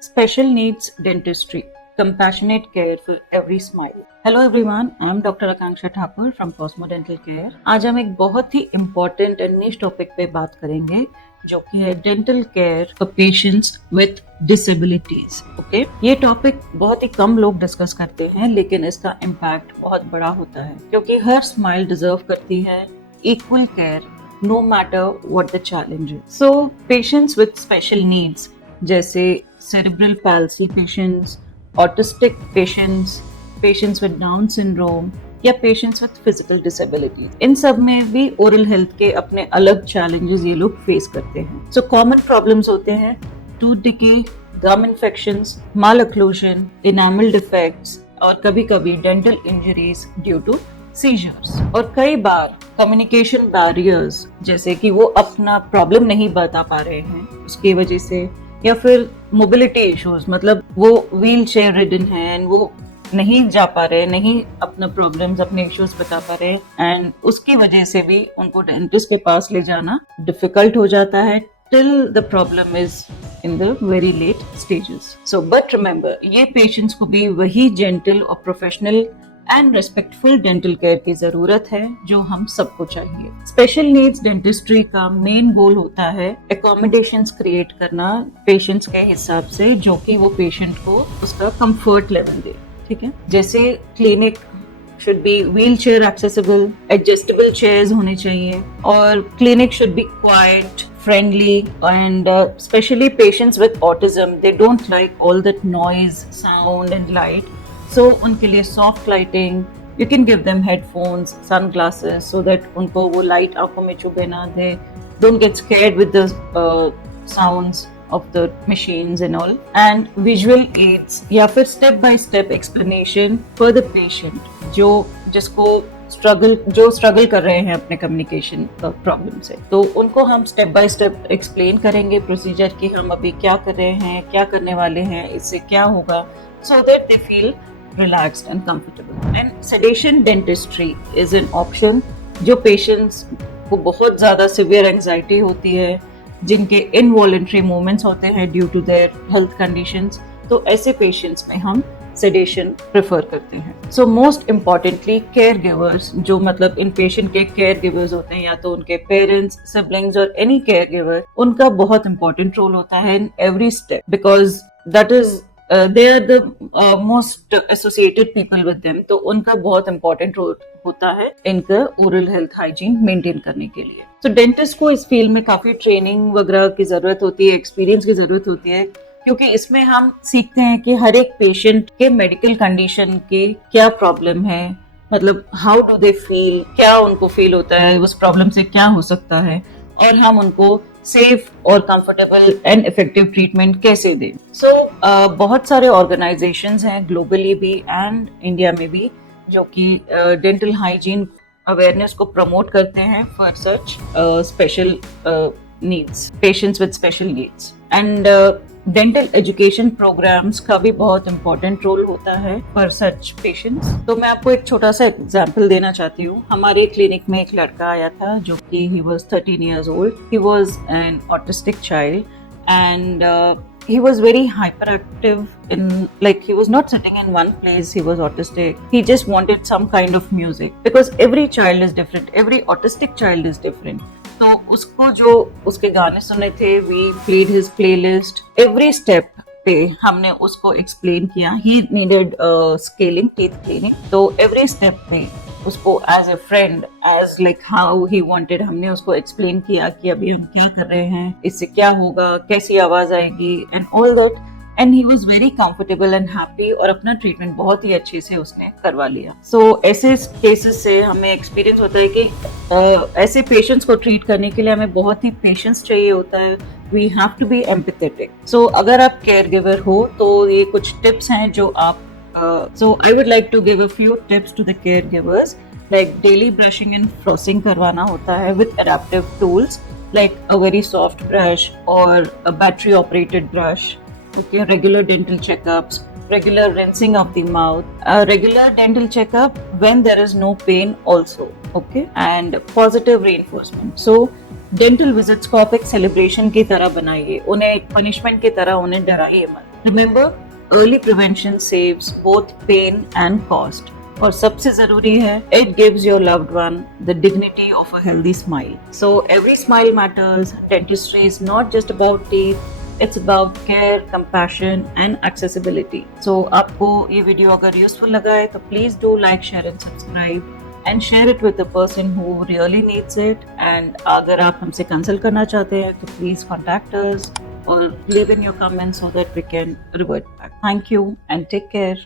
Special Needs Dentistry, Compassionate Care for Every Smile. Hello everyone, I am Dr. Akanksha Thapar from Cosmo Dental Care. आज हम एक बहुत ही important and निश topic पे बात करेंगे जो कि है dental care for patients with disabilities. Okay, ये टॉपिक बहुत ही कम लोग डिस्कस करते हैं लेकिन इसका इम्पैक्ट बहुत बड़ा होता है क्योंकि हर स्माइल डिजर्व करती है equal care no matter what the challenge is. So patients with special needs जैसे cerebral palsy patients, autistic patients, patients with Down syndrome या patients with physical disabilities, इन सब में भी oral health के अपने अलग challenges ये लोग face करते हैं. So common problems होते हैं tooth decay, gum infections, malocclusion, enamel defects और कभी-कभी dental injuries due to seizures. और कई बार कम्युनिकेशन बैरियर्स जैसे कि वो अपना प्रॉब्लम नहीं बता पा रहे हैं उसकी वजह से, या फिर मोबिलिटी इश्यूज, मतलब वो व्हील चेयर रिडन है, वो नहीं जा पा रहे, नहीं अपना प्रॉब्लम्स अपने इश्यूज बता पा रहे एंड उसकी वजह से भी उनको डेंटिस्ट के पास ले जाना डिफिकल्ट हो जाता है till the problem is in the very late stages. So but remember, ये पेशेंट्स को भी वही जेंटल और professional and respectful dental care की जरूरत है जो हम सबको चाहिए. स्पेशल नीड्स डेंटिस्ट्री का मेन गोल होता है एकोमोडेशंस क्रिएट करना पेशेंट्स के हिसाब से जो कि वो पेशेंट को उसका कंफर्ट लेवल दे. ठीक है, जैसे clinic should be wheelchair accessible, adjustable chairs होने चाहिए और clinic should be quiet, friendly and especially patients with autism, they don't like all that noise, sound and light. So उनके लिए soft lighting, you can give them headphones, sunglasses so that उनको वो light आंखों में चुभे ना दे, don't get scared with the sounds of the machines and all, and visual aids या फिर step by step explanation for the patient जिसको struggle कर रहे हैं अपने कम्युनिकेशन प्रॉब्लम से. तो उनको हम स्टेप बाय स्टेप एक्सप्लेन करेंगे प्रोसीजर कि हम अभी क्या कर रहे हैं, क्या करने वाले हैं, इससे क्या होगा, so that they feel relaxed and comfortable. And sedation dentistry is an option जो पेशेंट्स को बहुत ज़्यादा सिवियर एंजाइटी होती है, जिनके इनवॉलंटरी मूवमेंट्स होते हैं due to their health conditions, तो ऐसे पेशेंट्स में हम सेडेशन प्रेफर करते हैं. So most importantly care givers, जो मतलब इन पेशेंट के केयर गिवर्स होते हैं या तो उनके पेरेंट्स, सिबलिंग्स और एनी केयर गिवर, उनका बहुत इंपॉर्टेंट रोल होता है in every step because that is they are the most associated people with them. तो उनका बहुत important रोल होता है इनका ओरल हेल्थ हाइजीन मेंटेन करने के लिए. तो डेंटिस्ट को इस फील्ड में काफी ट्रेनिंग वगैरह की जरूरत होती है, एक्सपीरियंस की जरूरत होती है, क्योंकि इसमें हम सीखते हैं कि हर एक पेशेंट के मेडिकल कंडीशन के क्या प्रॉब्लम है, मतलब हाउ डू दे फील, क्या उनको फील होता है, उस प्रॉब्लम से क्या हो सकता है और हम उनको सेफ और कंफर्टेबल एंड इफेक्टिव ट्रीटमेंट कैसे दें. सो बहुत सारे ऑर्गेनाइजेशंस हैं ग्लोबली भी एंड इंडिया में भी जो कि डेंटल हाइजीन अवेयरनेस को प्रमोट करते हैं for such special needs, patients with special needs. And dental education programs का भी बहुत इंपॉर्टेंट रोल होता है फॉर सच पेशेंट्स. तो मैं आपको एक छोटा सा एग्जांपल देना चाहती हूँ. हमारे क्लिनिक में एक लड़का आया था जो कि he was 13 years old. He was an autistic child and he was very hyperactive in, like, he was not sitting in one place, he was autistic. He just wanted some kind of music because every child is different, every autistic child is different. तो उसको जो उसके गाने सुने थे, we played his playlist. Every step पे हमने उसको explain किया. He needed scaling, teeth cleaning. तो every step पे उसको as a friend, as like how he wanted, हमने उसको explain किया कि अभी हम क्या कर रहे हैं, इससे क्या होगा, कैसी आवाज आएगी and all that. And he was very comfortable and happy और अपना ट्रीटमेंट बहुत ही अच्छे से उसने करवा लिया. So ऐसे केसेस से हमें एक्सपीरियंस होता है कि ऐसे पेशेंट्स को ट्रीट करने के लिए हमें बहुत ही पेशेंस चाहिए होता है. We have to be empathetic. So अगर आप केयर गिवर हो तो ये कुछ टिप्स हैं जो आप so I would like to give a few tips to the caregivers, like daily brushing and flossing करवाना होता है with adaptive tools like a very soft brush or a battery operated brush. Okay, regular dental checkups, regular rinsing of the mouth, a regular dental checkup when there is no pain also. Okay, and positive reinforcement. So dental visits को आप एक celebration की तरह बनाइए, उन्हें एक punishment की तरह उन्हें डराइए मत. Remember, early prevention saves both pain and cost. और सबसे जरूरी है, it gives your loved one the dignity of a healthy smile. So every smile matters. Dentistry is not just about teeth. It's about care, compassion and accessibility. So आपको ये video अगर useful लगा है तो please do like, share and subscribe and share it with the person who really needs it. And अगर आप हमसे consult करना चाहते हैं तो please contact us or leave in your comments so that we can revert back. Thank you and take care.